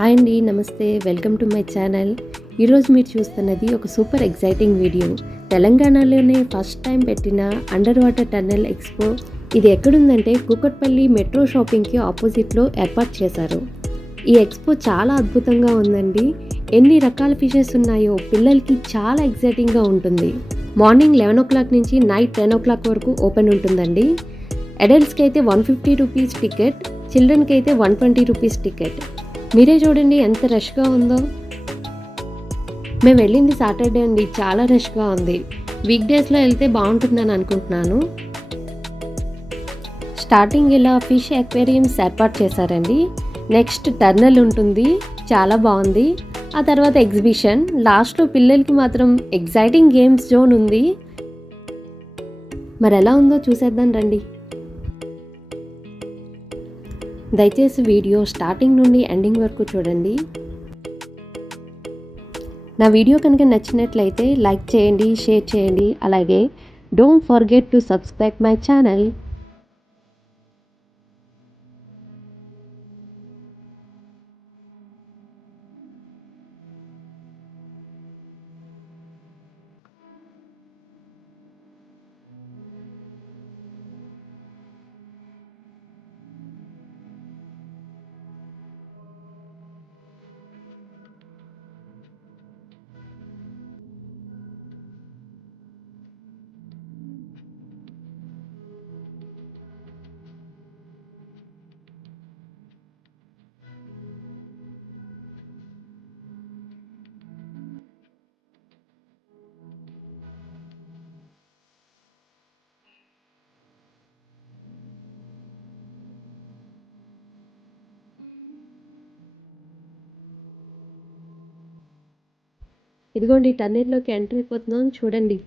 Hi అండి, నమస్తే. Welcome to my channel. ఈరోజు మీరు చూస్తున్నది ఒక సూపర్ ఎగ్జైటింగ్ వీడియో. తెలంగాణలోనే ఫస్ట్ టైం పెట్టిన అండర్ వాటర్ టన్నెల్ ఎక్స్పో. ఇది ఎక్కడుందంటే కూకట్పల్లి మెట్రో షాపింగ్కి ఆపోజిట్లో ఏర్పాటు చేశారు. ఈ ఎక్స్పో చాలా అద్భుతంగా ఉందండి. ఎన్ని రకాల ఫిషెస్ ఉన్నాయో పిల్లలకి చాలా ఎగ్జైటింగ్గా ఉంటుంది. మార్నింగ్ 11 నుంచి నైట్ 10 వరకు ఓపెన్ ఉంటుందండి. అడల్ట్స్కి అయితే 150 రూపీస్ టికెట్, చిల్డ్రన్కి అయితే 120 రూపీస్ టికెట్. మీరే చూడండి ఎంత రష్గా ఉందో. మేము వెళ్ళింది సాటర్డే అండి, చాలా రష్గా ఉంది. వీక్ డేస్లో వెళ్తే బాగుంటుందని అనుకుంటున్నాను. స్టార్టింగ్ ఇలా ఫిష్ అక్వేరియంస్ ఏర్పాటు చేశారండి. నెక్స్ట్ టర్నల్ ఉంటుంది, చాలా బాగుంది. ఆ తర్వాత ఎగ్జిబిషన్, లాస్ట్లో పిల్లలకి మాత్రం ఎగ్జైటింగ్ గేమ్స్ జోన్ ఉంది. మరి ఎలా ఉందో చూసేద్దాం రండి. దయచేసి వీడియో స్టార్టింగ్ నుండి ఎండింగ్ వరకు చూడండి. నా వీడియో కనుక నచ్చినట్లయితే లైక్ చేయండి, షేర్ చేయండి. అలాగే don't forget to subscribe my channel. ఇదిగోండి టన్నెల్లోకి ఎంటర్ అయిపోతున్నాం, చూడండి.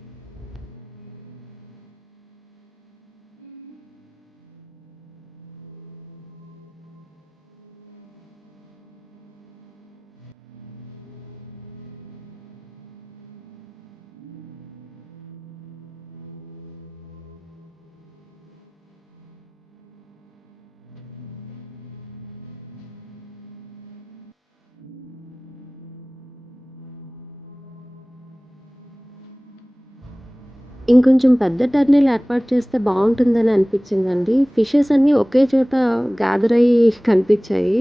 ఇంకొంచెం పెద్ద టర్నెల్ ఏర్పాటు చేస్తే బాగుంటుందని అనిపించిందండి. ఫిషెస్ అన్నీ ఒకే చోట గ్యాదర్ అయ్యి కనిపించాయి.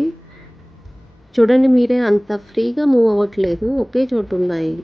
చూడండి మీరే, అంత ఫ్రీగా మూవ్ అవ్వట్లేదు, ఒకే చోట ఉన్నాయి.